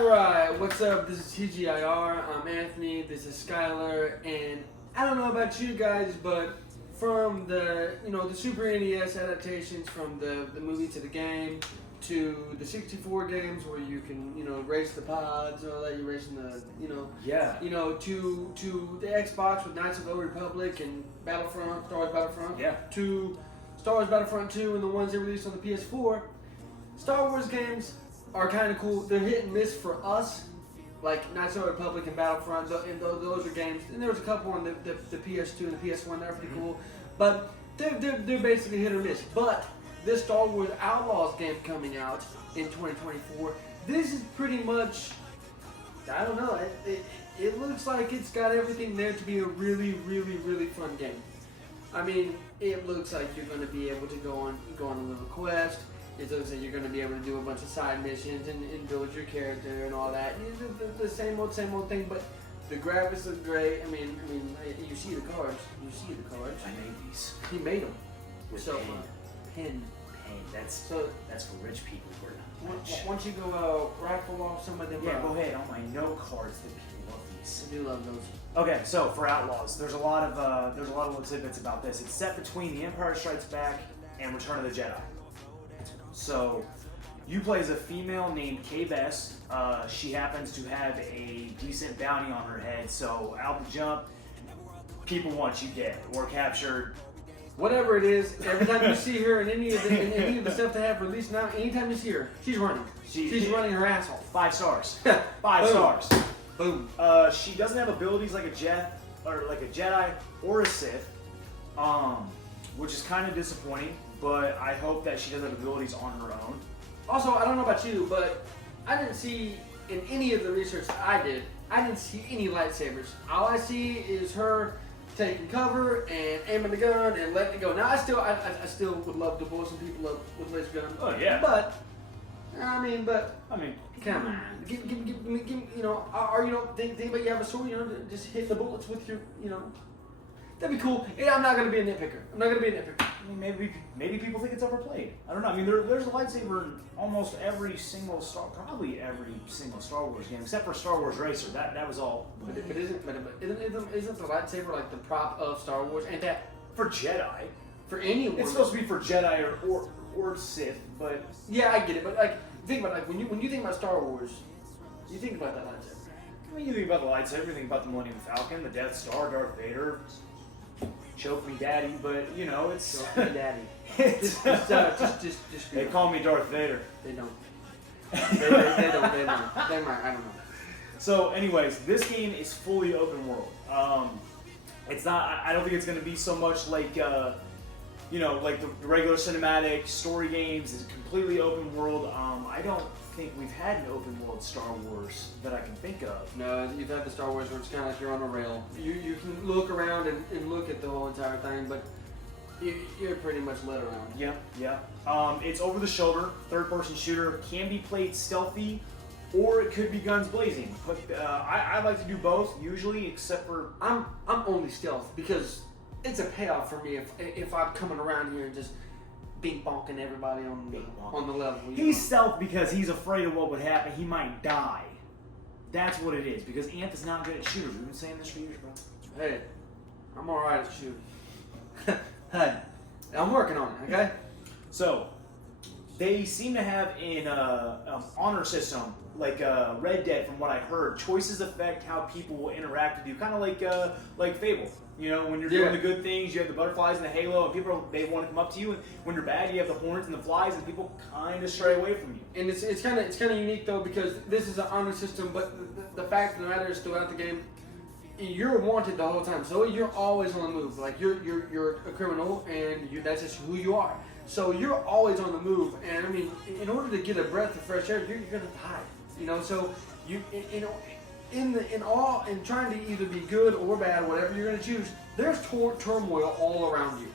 Alright, what's up? This is TGIR. I'm Anthony. This is Skylar. And I don't know about you guys, but from the Super NES adaptations from the movie to the game to the 64 games where you can, race the pods or that you're racing the, to the Xbox with Knights of the Old Republic and Battlefront, Star Wars Battlefront, to Star Wars Battlefront 2 and the ones they released on the PS4. Star Wars games are kind of cool. They're hit and miss for us, like Knights of the Republic and Battlefront, and those are games. And there was a couple on the PS2 and the PS1 that are pretty cool, but they're basically hit or miss. But this Star Wars Outlaws game coming out in 2024, this is pretty much, I don't know, it looks like it's got everything there to be a really, really, really fun game. I mean, it looks like you're going to be able to go on a little quest. It looks like you're going to be able to do a bunch of side missions and build your character and all that. The same old thing, but the graphics look great. I mean, you see the cards. I made these. He made them. With so pen. That's for rich people. We're not rich. Once you go rifle off some of them. Yeah, go ahead. On my note cards, that people love these. I do love those. Okay, so for Outlaws, there's a lot of little tidbits about this. It's set between The Empire Strikes Back and Return of the Jedi. So, you play as a female named Kay Bess. She happens to have a decent bounty on her head, so out the jump, people want you dead or captured. Whatever it is, every time you see her in any of the stuff they have released now, anytime you see her, she's running. She's running her ass off. 5 stars. 5 stars. Boom. She doesn't have abilities like a Jedi or a Sith, which is kind of disappointing. But I hope that she does have abilities on her own. Also, I don't know about you, but I didn't see in any of the research that I did, I didn't see any lightsabers. All I see is her taking cover and aiming the gun and letting it go. Now, I still would love to blow some people up with laser guns. Oh yeah. But I mean, come on, give me, or think about you have a sword, just hit the bullets with your, That'd be cool. Yeah, I'm not gonna be a nitpicker. I mean, maybe people think it's overplayed. I don't know. I mean, there's a lightsaber in almost every single Star Wars game, except for Star Wars Racer. That was all. But isn't the lightsaber like the prop of Star Wars? Ain't that for Jedi? For anyone? It's supposed to be for Jedi or Sith, but yeah, I get it. But think about when you think about Star Wars, you think about that lightsaber. I mean, you think about the lightsaber, you think about the Millennium Falcon, the Death Star, Darth Vader. Choke me, daddy, but it's. Choke me, daddy. just they call me Darth Vader. They don't. They don't. They might. I don't know. So, anyways, this game is fully open world. It's not. I don't think it's going to be so much like like the regular cinematic story games. It's completely open world. I don't think we've had an open world Star Wars that I can think of. No, you've had the Star Wars where it's kind of like you're on a rail. You can look around and look at the whole entire thing, but you're pretty much led around. Yeah. It's over the shoulder, third-person shooter. Can be played stealthy, or it could be guns blazing. But I like to do both usually, except for I'm only stealth because it's a payoff for me if I'm coming around here and just bing bonking everybody on the level. He's stealth because he's afraid of what would happen. He might die. That's what it is. Because Anth's not good at shooters. We've been saying this for years, bro. Hey, I'm alright at shooting. Hey, I'm working on it. Okay. So they seem to have an honor system like Red Dead. From what I heard, choices affect how people will interact with you. Kind of like Fable. When you're doing the good things, you have the butterflies and the halo, and people they want to come up to you. And when you're bad, you have the hornets and the flies, and people kind of stray away from you. And it's kind of unique though because this is an honor system, but the fact of the matter is throughout the game, you're wanted the whole time. So you're always on the move. Like you're a criminal, and that's just who you are. So you're always on the move. And I mean, in order to get a breath of fresh air, you're gonna have to hide. So in trying to either be good or bad, whatever you're going to choose, there's turmoil all around you.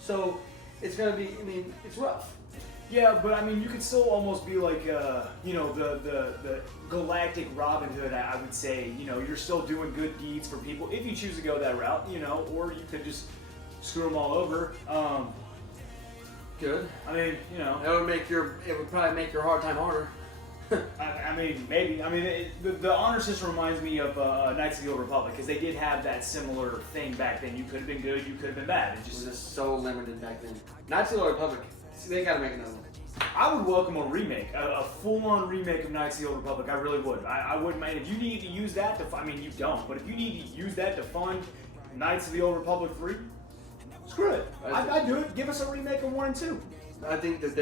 So it's going to be, it's rough. Yeah, but you could still almost be like, the galactic Robin Hood, I would say. You're still doing good deeds for people if you choose to go that route, or you could just screw them all over. Good. It would probably make your hard time harder. I mean, maybe. I mean, the honor system reminds me of Knights of the Old Republic because they did have that similar thing back then. You could have been good, you could have been bad. It was just so limited back then. Knights of the Old Republic, they gotta make another one. I would welcome a remake, a full-on remake of Knights of the Old Republic. I really would. I wouldn't mind if you need to use that to. I mean, you don't, but if you need to use that to fund Knights of the Old Republic 3, screw it. I'd do it. Give us a remake of 1 and 2. I think that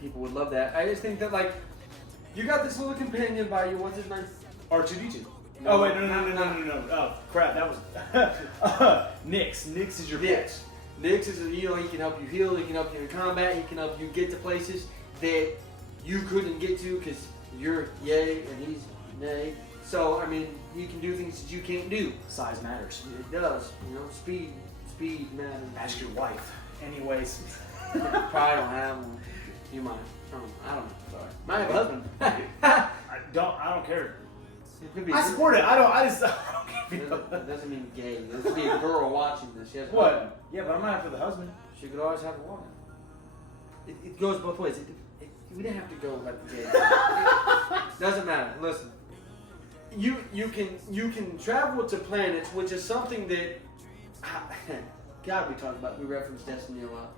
people would love that. I just think that like you got this little companion by you. What's his name? R2D2. No, oh wait, no. Oh crap, that was Nix. Nix is your pick. Nix is he can help you heal. He can help you in combat. He can help you get to places that you couldn't get to because you're yay and he's nay. So I mean, he can do things that you can't do. Size matters. It does. Speed matters. Ask your wife. Anyways. Probably don't have one. You might. I don't know. Sorry. Might have a husband. I don't care. I support it. I don't care. It doesn't mean gay. There could be a girl watching this. She has what? Yeah, but I'm not for the husband. She could always have a woman. It goes both ways. We didn't have to go like the gay. It doesn't matter. Listen. You can travel to planets, which is something that God we reference Destiny a lot.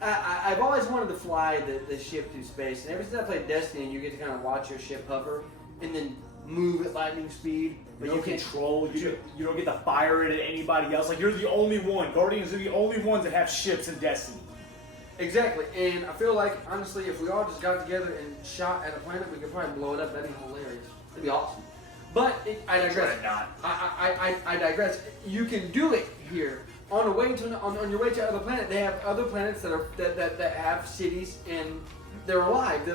I've always wanted to fly the ship through space, and ever since I played Destiny, you get to kind of watch your ship hover and then move at lightning speed. But you control. You don't get to fire it at anybody else. Like you're the only one. Guardians are the only ones that have ships in Destiny. Exactly, and I feel like honestly, if we all just got together and shot at a planet, we could probably blow it up. That'd be hilarious. That'd be awesome. But I digress. I digress. You can do it here. On your way to other planet, they have other planets that have cities and they're alive.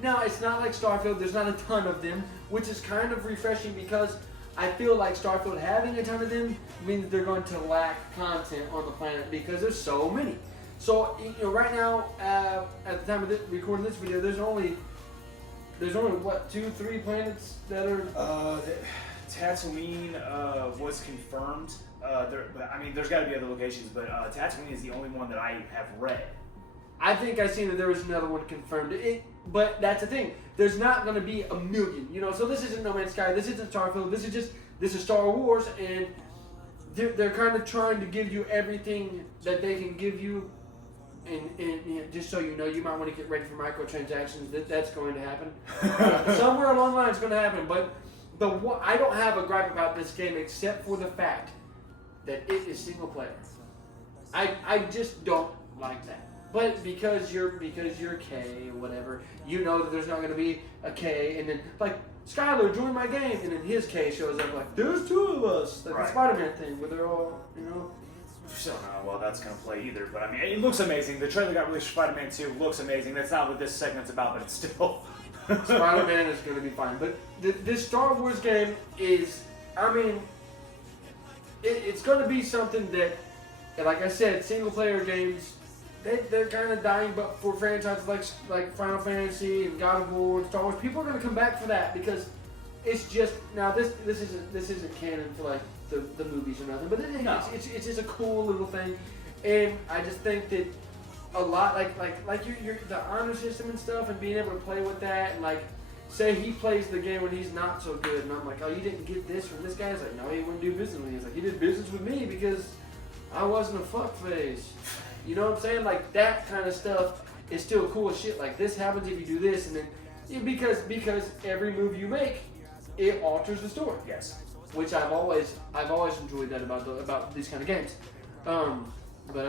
Now it's not like Starfield. There's not a ton of them, which is kind of refreshing because I feel like Starfield having a ton of them means they're going to lack content on the planet because there's so many. So right now, at the time of recording this video, there's only what 2-3 planets that are. Tatooine was confirmed. There's got to be other locations, but Tatooine is the only one that I have read. I think I seen that there was another one confirmed. But that's the thing. There's not going to be a million, So this isn't No Man's Sky. This isn't Starfield. This is Star Wars, and they're kind of trying to give you everything that they can give you. And just so you know, you might want to get ready for microtransactions. That's going to happen. Somewhere along the line, it's going to happen. But I don't have a gripe about this game except for the fact that it is single player. I just don't like that. But because you're K or whatever, you know that there's not going to be a K, and then like Skylar, join my game, and then his K shows up like there's 2 of us, like the Spider-Man thing where they're all I don't know well that's going to play either, but I mean it looks amazing. The trailer got released for Spider-Man 2 looks amazing. That's not what this segment's about, but it's still. Spider-Man is going to be fine, but this Star Wars game is, it's going to be something that, like I said, single-player games, they're kind of dying, but for franchises like Final Fantasy and God of War and Star Wars, people are going to come back for that because it's just now this isn't canon for like the movies or nothing, but it's just a cool little thing, and I just think that a lot like your the honor system and stuff and being able to play with that and like say he plays the game when he's not so good and I'm like, oh, you didn't get this from this guy? He's like, no, he wouldn't do business with me. He's like, he did business with me because I wasn't a fuckface. You know what I'm saying? Like that kind of stuff is still cool as shit. Like this happens if you do this and then because every move you make, it alters the story. Yes. Which I've always enjoyed that about these kind of games. But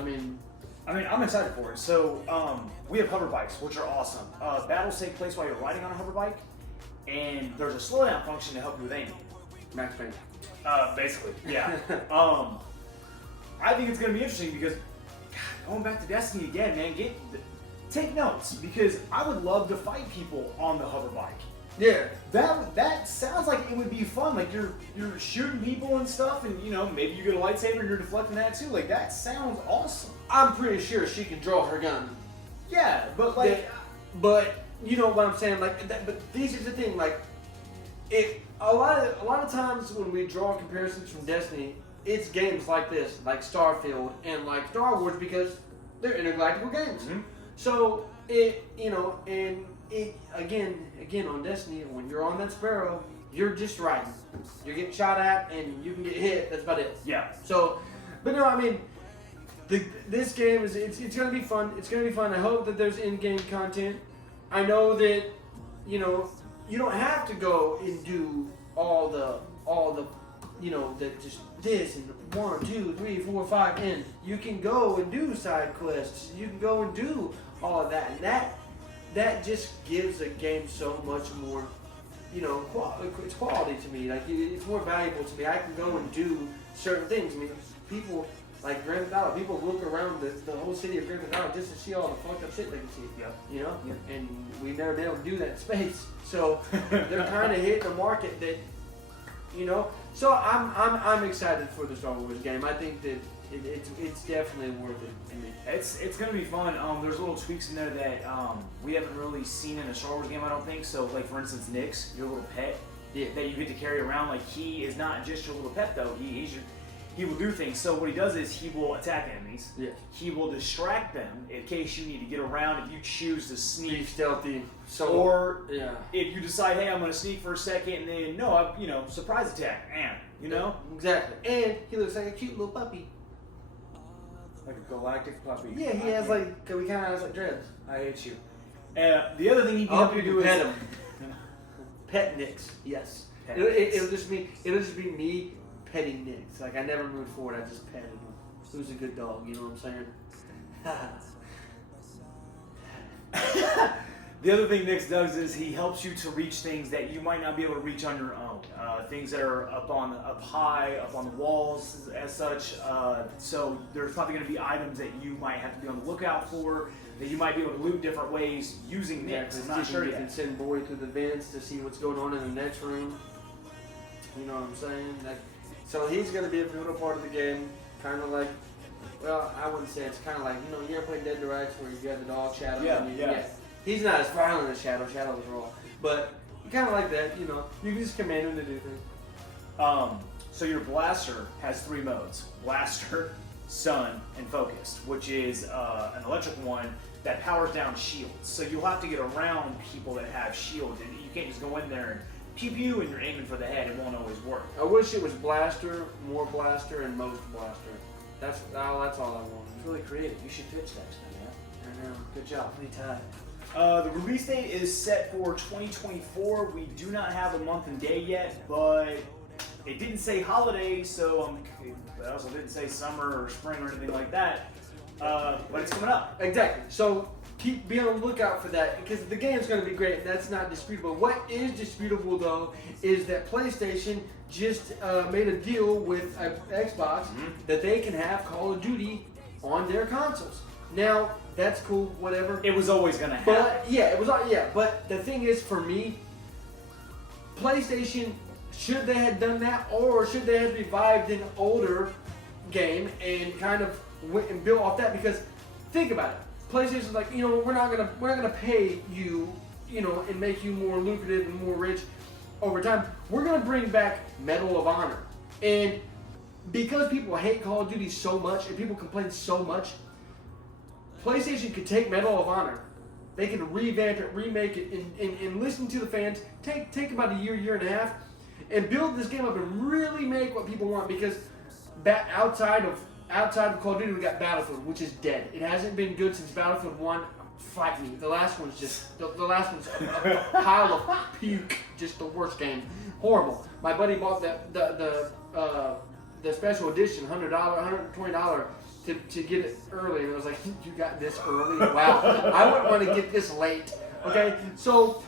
I'm excited for it. So, we have hover bikes, which are awesome. Battles take place while you're riding on a hover bike, and there's a slowdown function to help you with aiming. Max Payne. Basically, yeah. I think it's going to be interesting because, God, going back to Destiny again, man, take notes because I would love to fight people on the hover bike. Yeah, that sounds like it would be fun. Like you're shooting people and stuff, and maybe you get a lightsaber and you're deflecting that too. Like that sounds awesome. I'm pretty sure she can draw her gun. Yeah, but like, but you know what I'm saying? Like, but this is the thing. Like, a lot of times when we draw comparisons from Destiny, it's games like this, like Starfield and like Star Wars, because they're intergalactic games. Mm-hmm. So again on Destiny, when you're on that Sparrow, you're just riding. You're getting shot at and you can get hit. That's about it. Yeah. So, but no, I mean, this game it's gonna be fun. It's gonna be fun. I hope that there's in-game content. I know that you don't have to go and do all the that just this and 1, 2, 3, 4, 5, and you can go and do side quests. You can go and do all of that, and that just gives a game so much more, it's quality to me. Like it's more valuable to me. I can go and do certain things. I mean, people like Grand Theft Auto. People look around the whole city of Grand Theft Auto just to see all the fucked up shit they can see. Yeah. And we've never been able to do that in space. So they're kind of hitting a market that, So I'm excited for the Star Wars game. I think that it's definitely worth it to me. It's gonna be fun. There's little tweaks in there that we haven't really seen in a Star Wars game, I don't think. So, like for instance, Nyx, your little pet that you get to carry around. Like he is not just your little pet though. He will do things. So what he does is he will attack enemies. Yeah. He will distract them in case you need to get around if you choose to sneak. Be stealthy. Or if you decide, hey, I'm going to sneak for a second, and then surprise attack, Exactly. And he looks like a cute little puppy. Like a galactic puppy. Yeah, he has he kind of has like dreads. I hate you. The other thing he can help you do is pet him. Pet Nyx. Yes. It'll just be me petting Nyx. Like I never moved forward. I just petted him. Who's a good dog? You know what I'm saying? The other thing Nyx does is he helps you to reach things that you might not be able to reach on your own. Things that are up high, up on the walls, as such. So there's probably going to be items that you might have to be on the lookout for, that you might be able to loot different ways using Nyx. I'm not sure you yet. can send Boy through the vents to see what's going on in the next room. You know what I'm saying? So he's going to be a pivotal part of the game, kind of like, well, I wouldn't say it's kind of like, you ever play Dead to Rights where you got the dog Shadow? Yeah. He's not as violent as Shadow. Shadow is raw. But kind of like that, you can just command him to do things. So your blaster has 3 modes: blaster, sun, and focused, which is an electric one that powers down shields. So you'll have to get around people that have shields, and you can't just go in there and pew pew and you're aiming for the head. It won't always work. I wish it was blaster, more blaster, and most blaster. That's all I want. It's really creative. You should pitch that to me, I know. Good job. Anytime. The release date is set for 2024. We do not have a month and day yet, but it didn't say holiday, so it also didn't say summer or spring or anything like that. But it's coming up. Exactly. So be on the lookout for that, because the game's going to be great. That's not disputable. What is disputable though is that PlayStation just made a deal with Xbox that they can have Call of Duty on their consoles. Now that's cool, whatever. It was always going to happen. But But the thing is, for me, PlayStation, should they have done that, or should they have revived an older game and kind of went and built off that? Because think about it. PlayStation's like, we're not gonna pay you, and make you more lucrative and more rich over time. We're gonna bring back Medal of Honor, and because people hate Call of Duty so much and people complain so much, PlayStation could take Medal of Honor, they could revamp it, remake it, and listen to the fans. Take about a year and a half, and build this game up and really make what people want. Because outside of Call of Duty, we got Battlefield, which is dead. It hasn't been good since Battlefield 1. Fight me. The last one's just the last one's a pile of puke. Just the worst game. Horrible. My buddy bought the special edition, $100, $120 to get it early, and I was like, you got this early? Wow. I wouldn't want to get this late. Okay, so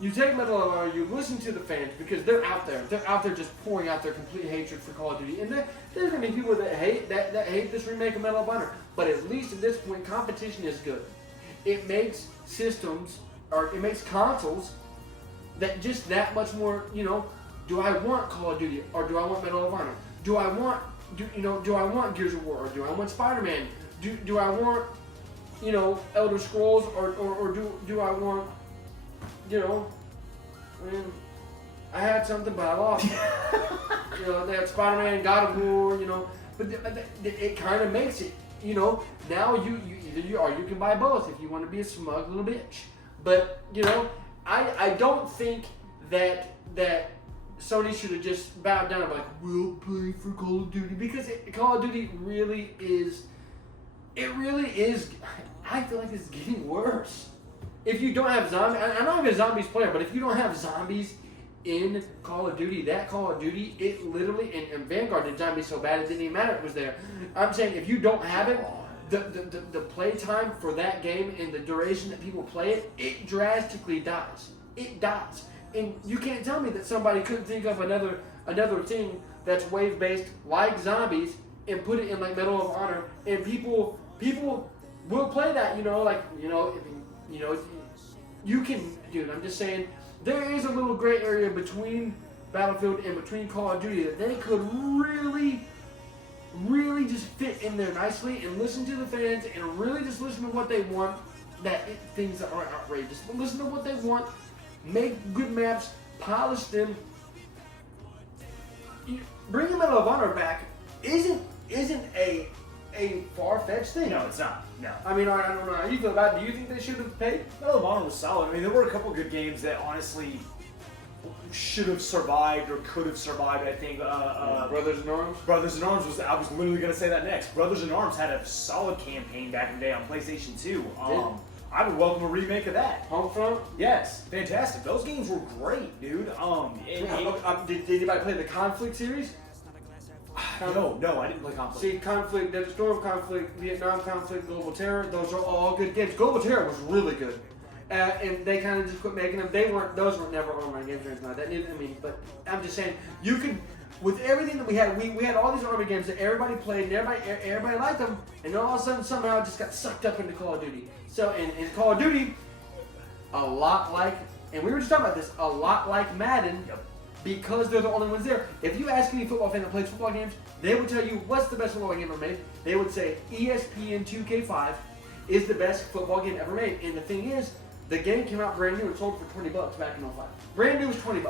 you take Medal of Honor, you listen to the fans, because they're out there. They're out there just pouring out their complete hatred for Call of Duty. And there's going to be people that hate this remake of Medal of Honor. But at least at this point, competition is good. It makes systems, or it makes consoles that just that much more, do I want Call of Duty, or do I want Medal of Honor? Do I want Gears of War, or do I want Spider-Man? Do I want, Elder Scrolls, or do I want, I had something, but I lost it. They had Spider-Man, God of War, but it kind of makes it now you either you or you can buy both if you want to be a smug little bitch. But I don't think that Sony should have just bowed down and be like, we'll play for Call of Duty, because Call of Duty really is. It really is. I feel like it's getting worse. If you don't have zombies, I know I'm a zombies player, but if you don't have zombies in Call of Duty, that Call of Duty, it literally, and Vanguard did zombies so bad it didn't even matter it was there. I'm saying if you don't have it, the play time for that game and the duration that people play it, it drastically dies. It dies. And you can't tell me that somebody couldn't think of another thing that's wave based like zombies and put it in like Medal of Honor, and people will play that. You can, dude. I'm just saying there is a little gray area between Battlefield and between Call of Duty that they could really just fit in there nicely and listen to the fans and really just listen to what they want. Things that aren't outrageous, but listen to what they want. Make good maps, polish them. Bringing Medal of Honor back isn't a far-fetched thing. No, it's not. No. I mean, I don't know how you feel about it. Do you think they should have paid? Medal of Honor was solid. I mean, there were a couple good games that honestly should have survived or could have survived. I think Brothers in Arms. Brothers in Arms was. I was literally going to say that next. Brothers in Arms had a solid campaign back in the day on PlayStation 2. I would welcome a remake of that. Homefront? Yes, fantastic. Those games were great, dude. Did anybody play the Conflict series? No, I didn't play Conflict. See, Conflict, Desert Storm Conflict, Vietnam Conflict, Global Terror, those are all good games. Global Terror was really good. And they kind of just quit making them. Those were never online games or anything like that. But I'm just saying, you could, with everything that we had all these army games that everybody played and everybody liked them, and then all of a sudden somehow it just got sucked up into Call of Duty. So, in Call of Duty, a lot like, and we were just talking about this, a lot like Madden, because they're the only ones there. If you ask any football fan that plays football games, they would tell you what's the best football game ever made. They would say ESPN 2K5 is the best football game ever made. And the thing is, the game came out brand new and sold for $20 back in 05. Brand new was $20.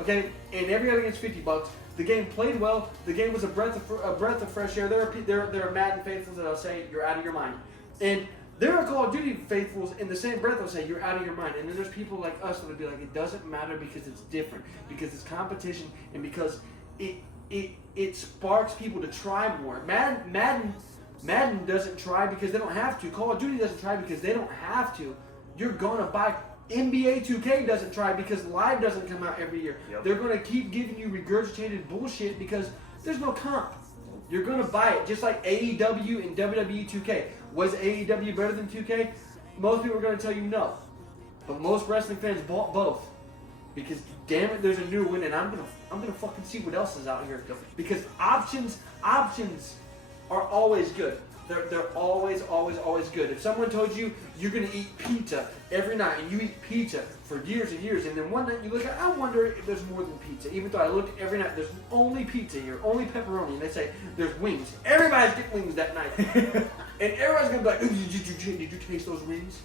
Okay, and every other game's $50. The game played well. The game was a breath of fresh air. There are Madden faithfuls that'll say you're out of your mind, and there are Call of Duty faithfuls in the same breath will say you're out of your mind. And then there's people like us that would be like, it doesn't matter because it's different, because it's competition, and because it sparks people to try more. Madden doesn't try because they don't have to. Call of Duty doesn't try because they don't have to. You're gonna buy. NBA 2K doesn't try because Live doesn't come out every year. They're gonna keep giving you regurgitated bullshit because there's no comp. You're gonna buy it just like AEW and WWE 2K. Was AEW better than 2K? Most people are going to tell you no. But most wrestling fans bought both. Because damn it, there's a new one, and I'm gonna fucking see what else is out here. Because options are always good. They're always good. If someone told you you're gonna eat pizza every night and you eat pizza for years and years, and then one night you look at, I wonder if there's more than pizza. Even though I look every night, there's only pizza here, only pepperoni, and they say there's wings. Everybody's getting wings that night, and everybody's gonna be like, did you taste those wings?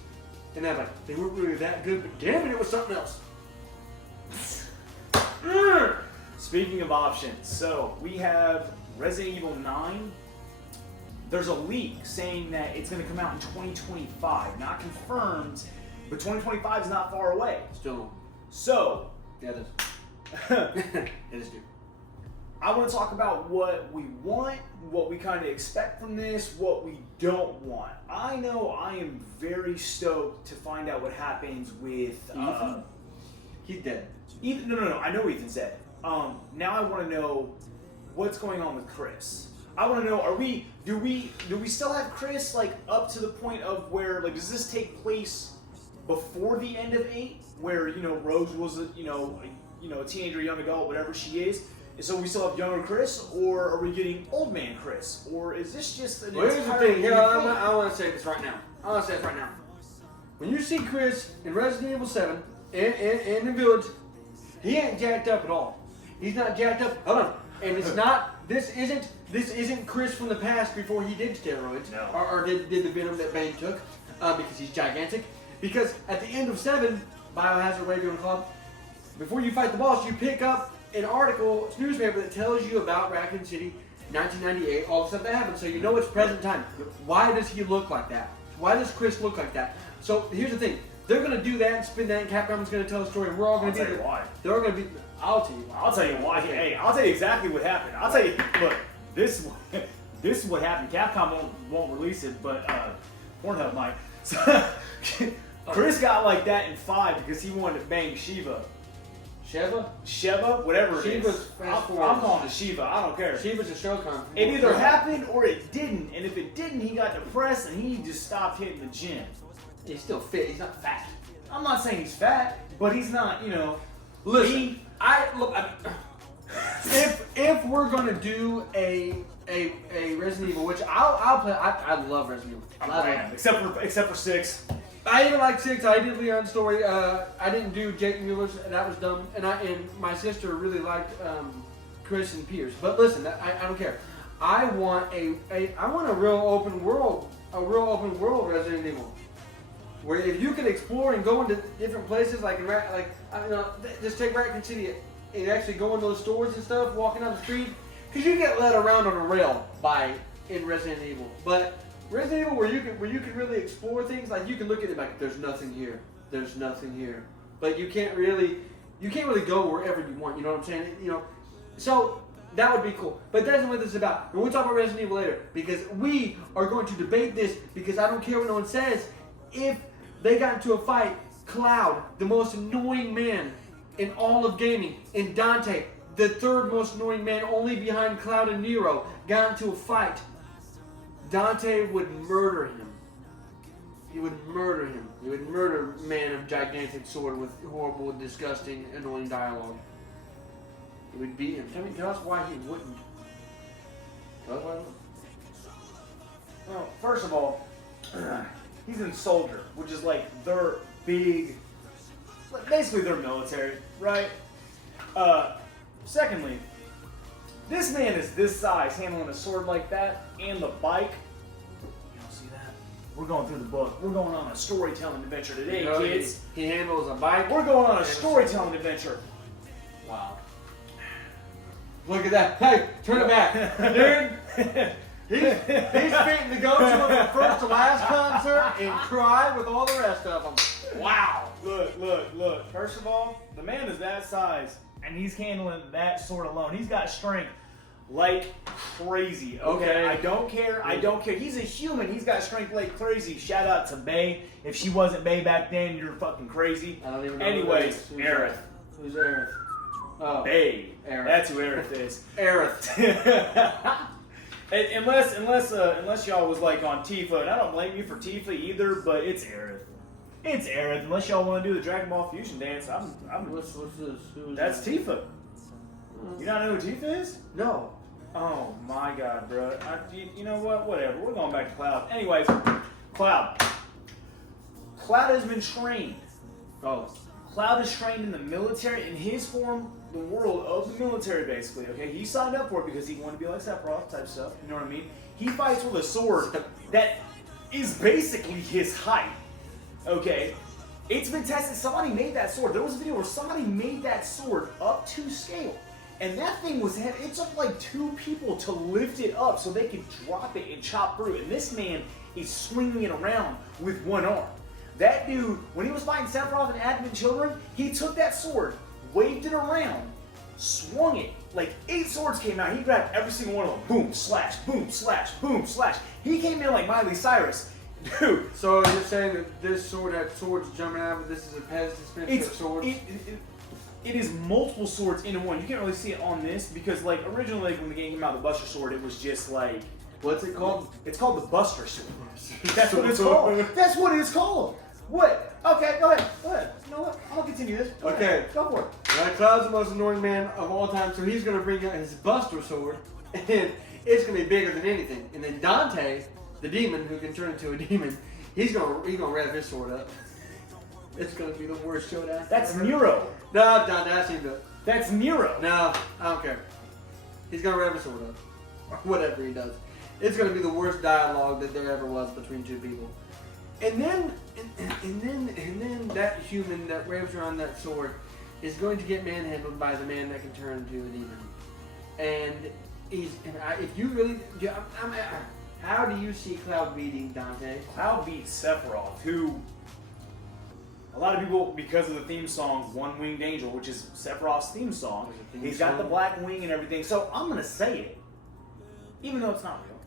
And they're like, they weren't really that good, but damn it was something else. Speaking of options, so we have Resident Evil 9. There's a leak saying that it's going to come out in 2025. Not confirmed, but 2025 is not far away. Still. So. Yeah, it is. It is, dude. I want to talk about what we want, what we kind of expect from this, what we don't want. I know I am very stoked to find out what happens with Ethan. He's dead. Ethan, no. I know Ethan's dead. Now I want to know what's going on with Chris. I want to know: do we still have Chris like up to the point of where like does this take place before the end of 8, where Rose was a teenager, young adult, whatever she is, and so we still have younger Chris, or are we getting old man Chris, or is this just an here's the thing. Here, I want to say this right now. When you see Chris in Resident Evil 7 and in the Village, he ain't jacked up at all. He's not jacked up. Hold on. And it's not. This isn't Chris from the past before he did steroids, no. or did the venom that Bane took, because he's gigantic. Because at the end of 7, Biohazard Radio Club, before you fight the boss, you pick up an article, it's newspaper that tells you about Raccoon City 1998, all the stuff that happened. So you know it's present time. Why does he look like that? Why does Chris look like that? So here's the thing. They're going to do that and spin that, and Capcom's going to tell a story. We're all going to be tell you why. They're all going to be... I'll tell you. I'll tell you why. Hey, I'll tell you exactly what happened. I'll tell you, look, this is what happened. Capcom won't release it, but Pornhub might. So, Chris got like that in 5 because he wanted to bang Shiva. Sheva? Whatever it is. Shiva's I'm calling it Shiva. I don't care. Shiva's a Shokan. It either happened or it didn't. And if it didn't, he got depressed and he just stopped hitting the gym. He's still fit. He's not fat. I'm not saying he's fat, but he's not, Listen, if we're gonna do a Resident Evil, which I'll play. I love Resident Evil. I'm playing, except for 6. I even like 6. I did Leon's story. I didn't do Jake Mueller's, and that was dumb. And my sister really liked Chris and Pierce. But listen, I don't care. I want a real open world, Resident Evil, where if you can explore and go into different places, just take Raccoon City and actually go into those stores and stuff, walking down the street, because you get led around on a rail in Resident Evil. But Resident Evil, where you can really explore things, like you can look at it like there's nothing here, but you can't really go wherever you want. You know what I'm saying? So that would be cool. But that's not what this is about. And we'll talk about Resident Evil later, because we are going to debate this. Because I don't care what no one says. If they got into a fight, Cloud, the most annoying man in all of gaming, and Dante, the third most annoying man, only behind Cloud and Nero, got into a fight, Dante would murder him. He would murder him. He would murder a man of gigantic sword with horrible, disgusting, annoying dialogue. He would beat him. Tell us why he wouldn't. Tell us why he wouldn't. Well, first of all, he's in Soldier, which is like their big, basically their military, right? Secondly, this man is this size, handling a sword like that, and the bike. You don't see that? We're going through the book. We're going on a storytelling adventure today, kids. He handles a bike. We're going on a storytelling adventure. Wow. Look at that. Hey, turn it back. Dude, he's fitting to go to a first to last concert and cry with all the rest of them. Wow. Look. First of all, the man is that size, and he's handling that sword alone. He's got strength like crazy. Okay. I don't care. He's a human. He's got strength like crazy. Shout out to Bay. If she wasn't Bay back then, you're fucking crazy. I don't even know. Anyways, Aerith. Who's Aerith? Oh, Bay. Aerith. That's who Aerith is. Aerith. Unless y'all was like on Tifa, and I don't blame you for Tifa either, but it's Aerith. It's Aerith. Unless y'all want to do the Dragon Ball Fusion dance, What's this? Who's that's that? Tifa. You not know who Tifa is? No. Oh my God, bro. You know what? Whatever. We're going back to Cloud. Anyways, Cloud. Cloud has been trained. Oh. Cloud is trained in the military, in his form, the world of the military, basically. Okay, he signed up for it because he wanted to be like Sephiroth type stuff. You know what I mean? He fights with a sword that is basically his height. Okay, it's been tested. Somebody made that sword. There was a video where somebody made that sword up to scale, and that thing was heavy. It took like 2 people to lift it up so they could drop it and chop through it. And this man is swinging it around with one arm. That dude, when he was fighting Sephiroth and Advent children, he took that sword, waved it around, swung it. Like 8 swords came out. He grabbed every single one of them. Boom, slash, boom, slash, boom, slash. He came in like Miley Cyrus. Dude. So you're saying that this sword had swords jumping out, but this is a Pez dispenser of swords? It is multiple swords into one. You can't really see it on this because, like, originally, like, when the game came out, the Buster Sword, it was just like... What's it called? It's called the Buster Sword. That's what it's called. That's what it's called. What? Okay, go ahead. You know what? I'll continue this. Okay. Go for it. Right, Cloud's the most annoying man of all time, so he's going to bring out his Buster Sword, and it's going to be bigger than anything. And then Dante, the demon who can turn into a demon, he's gonna rev his sword up. It's gonna be the worst showdown. That's Nero. No, that's him. That's Nero. No, I don't care. He's gonna rev his sword up, or whatever he does. It's gonna be the worst dialogue that there ever was between 2 people. And then that human that revs around that sword is going to get manhandled by the man that can turn into a demon. And if you really, how do you see Cloud beating Dante? Cloud beats Sephiroth, who a lot of people, because of the theme song "One Winged Angel," which is Sephiroth's theme song, he's got the black wing and everything. So I'm gonna say it, even though it's not real.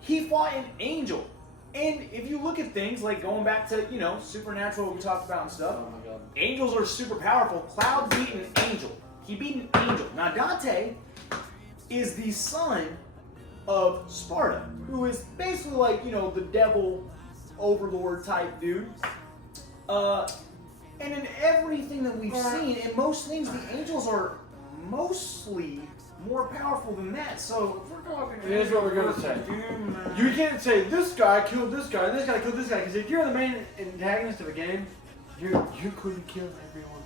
He fought an angel, and if you look at things like going back to Supernatural, what we talked about and stuff, Oh my God. angels are super powerful. Cloud beat an angel. He beat an angel. Now Dante is the son of Sparta, who is basically like, the devil overlord type dude. And in everything that we've seen, in most things, the angels are mostly more powerful than that. So if we're talking, Here's what we're gonna say. You can't say this guy killed this guy, this guy killed this guy, because if you're the main antagonist of a game, you couldn't kill everyone.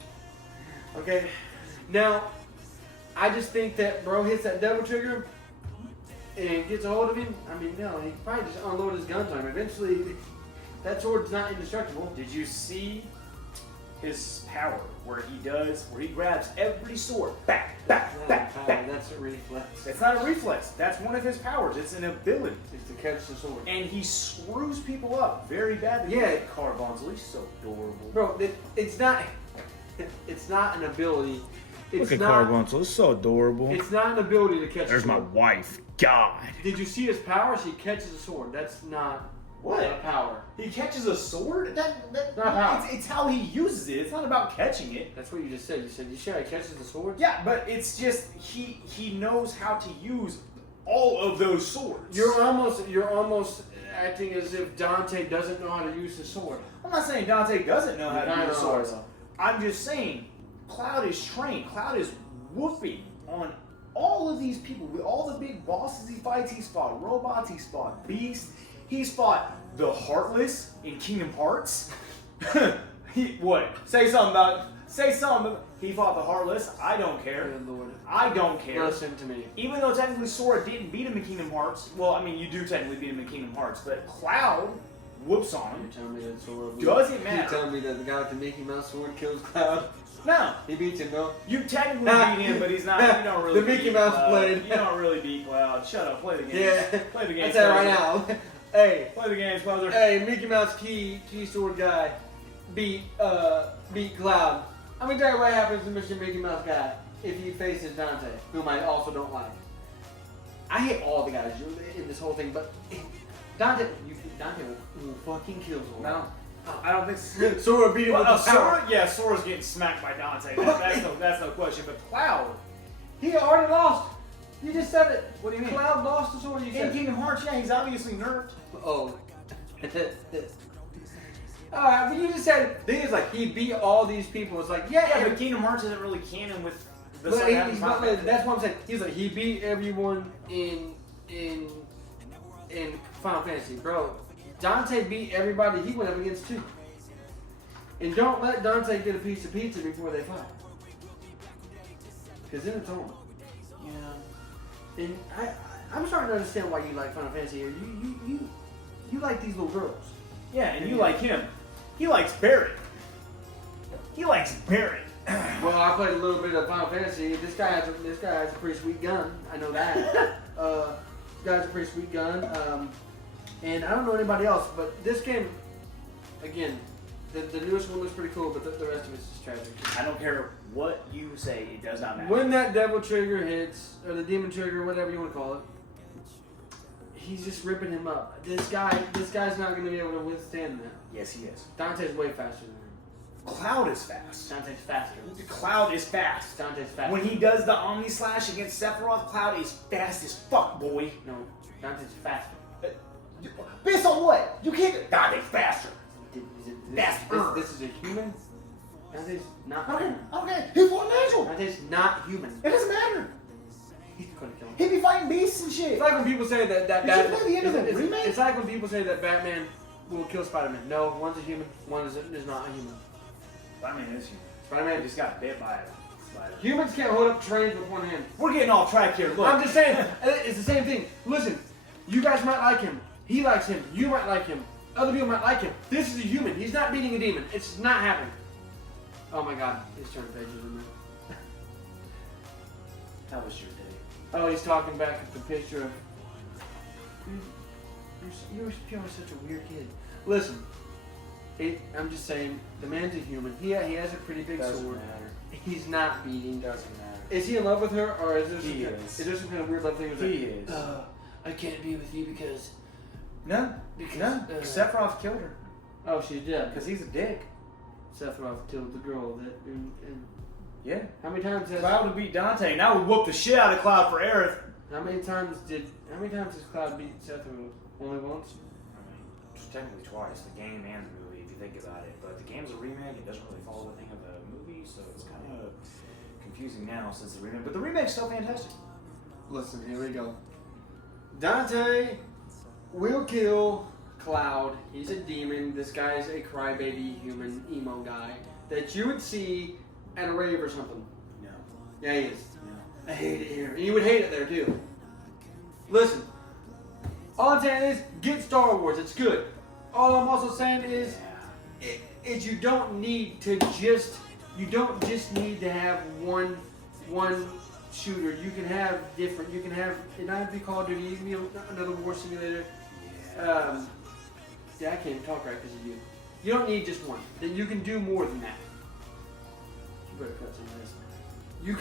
Okay? Now, I just think that bro hits that double trigger and gets a hold of him. I mean, no, he probably just unloaded his guns on him. Eventually, that sword's not indestructible. Did you see his power where he grabs every sword, back. That's a reflex. It's not a reflex. That's one of his powers. It's an ability. It's to catch the sword. And he screws people up very badly. Yeah. Carbon's he's so adorable. Bro, it's not an ability. It's Look at Carbuncle, it's so adorable. It's not an ability to catch There's a my sword. wife. God. Did you see his powers? He catches a sword. That's not a power. He catches a sword? Not power. It's how he uses it. It's not about catching it. That's what you just said. You said, you sure he catches the sword? Yeah, but it's just he knows how to use all of those swords. You're almost acting as if Dante doesn't know how to use his sword. I'm not saying Dante doesn't know how to I use know. swords. I'm just saying Cloud is trained. Cloud is whooping on all of these people. With all the big bosses he fights, he's fought robots, he's fought beasts, he's fought the Heartless in Kingdom Hearts. Say something. He fought the Heartless. I don't care. Good Lord. I don't care. Listen to me. Even though technically Sora didn't beat him in Kingdom Hearts. Well, I mean, you do technically beat him in Kingdom Hearts, but Cloud whoops on him. You're telling me that sword... Doesn't matter. You're telling me that the guy with the Mickey Mouse sword kills Cloud? No. He beats him, though? You technically beat him, but he's not. You don't really. The Mickey beat Mouse Cloud. blade. You don't really beat Cloud. Shut up. Play the game. Yeah. Play the game. That's that right now. Hey. Play the games, brother. Hey, Mickey Mouse key sword guy beat Cloud. I'm gonna tell you what happens to Mr. Mickey Mouse guy if he faces Dante, whom I also don't like. I hate all the guys in this whole thing, but Dante will fucking kill Sora. No. I don't think so. Sora beat him with the power. Sora's getting smacked by Dante. That's no question. But Cloud, He already lost. You just said it. What do you mean? Cloud lost to Sora. You in said. Kingdom Hearts, yeah, he's obviously nerfed. Oh. Alright, but you just said the thing is like he beat all these people. It's like Yeah, but Kingdom Hearts isn't really canon with the but stuff that happens in Final Fantasy. that's what I'm saying. He's like he beat everyone in Final Fantasy, bro. Dante beat everybody he went up against too. And don't let Dante get a piece of pizza before they fight, because then it's on. Yeah. And I'm starting to understand why you like Final Fantasy here. You like these little girls. Yeah, and you like him. He likes Barret. He likes Barret. Well, I played a little bit of Final Fantasy. This guy has a pretty sweet gun. I know that. This guy has a pretty sweet gun. And I don't know anybody else, but this game, again, the newest one looks pretty cool, but the rest of it's just tragic. I don't care what you say, it does not matter. When that devil trigger hits, or the demon trigger, whatever you want to call it, he's just ripping him up. This guy's not going to be able to withstand that. Yes, he is. Dante's way faster than him. Cloud is fast. Dante's faster. Cloud is fast. Dante's faster. When he does the Omni Slash against Sephiroth, Cloud is fast as fuck, boy. No, Dante's faster. Based on what? You can't. Dante's faster. This is a human? Dante's not human. Okay. He fought an angel. Dante's not human. It doesn't matter. He's gonna kill him. He'd be fighting beasts and shit. It's like when people say that Did you play the end of the remake? It's like when people say that Batman will kill Spider-Man. No, one's a human, one is not a human. Spider-Man is human. Spider-Man He just got bit by a spider. Humans can't hold up trains with one hand. We're getting off track here. Look. I'm just saying, it's the same thing. Listen, you guys might like him. He likes him. You might like him. Other people might like him. This is a human. He's not beating a demon. It's not happening. Oh my God, his turn pages in there. How was your day? Oh, he's talking back at the picture of. You're such a weird kid. Listen, I'm just saying, the man's a human. He has a pretty big Doesn't sword. matter. He's not beating. Doesn't matter. Is he in love with her, or is there some kind of weird love thing? He is. I can't be with you because. No. Sephiroth killed her. Oh, she's dead. Because he's a dick. Sephiroth killed the girl that. Yeah. How many times has Cloud would beat Dante. Now we whoop the shit out of Cloud for Aerith. How many times has Cloud beat Sephiroth? Only once? I mean, it's technically twice. The game and the movie, if you think about it. But the game's a remake. It doesn't really follow the thing of the movie, so it's kind of confusing now since the remake. But the remake's still fantastic. Listen, here we go. Dante will kill Cloud. He's a demon. This guy is a crybaby human emo guy that you would see at a rave or something. No. Yeah, he is. No. I hate it here. And you would hate it there too. Listen. All I'm saying is get Star Wars. It's good. All I'm also saying is you don't need to just need to have one shooter. You can have different. You can have it not be Call of Duty. You can be another war simulator. Yeah. Yeah, I can't even talk right because of you. You don't need just one. Then you can do more than that. You better cut some of this. You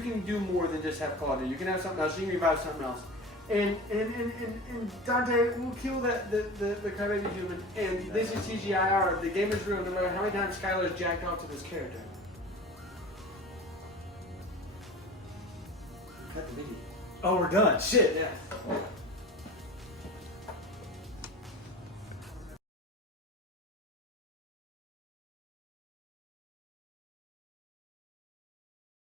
can do more than just have Call of Duty. You can have something else. You can revive something else. And Dante will kill the crybaby human. And this is CGIR. The game is real. No matter how many times Skylar's jacked off to this character. Cut the video. Oh, we're done. Shit. Yeah.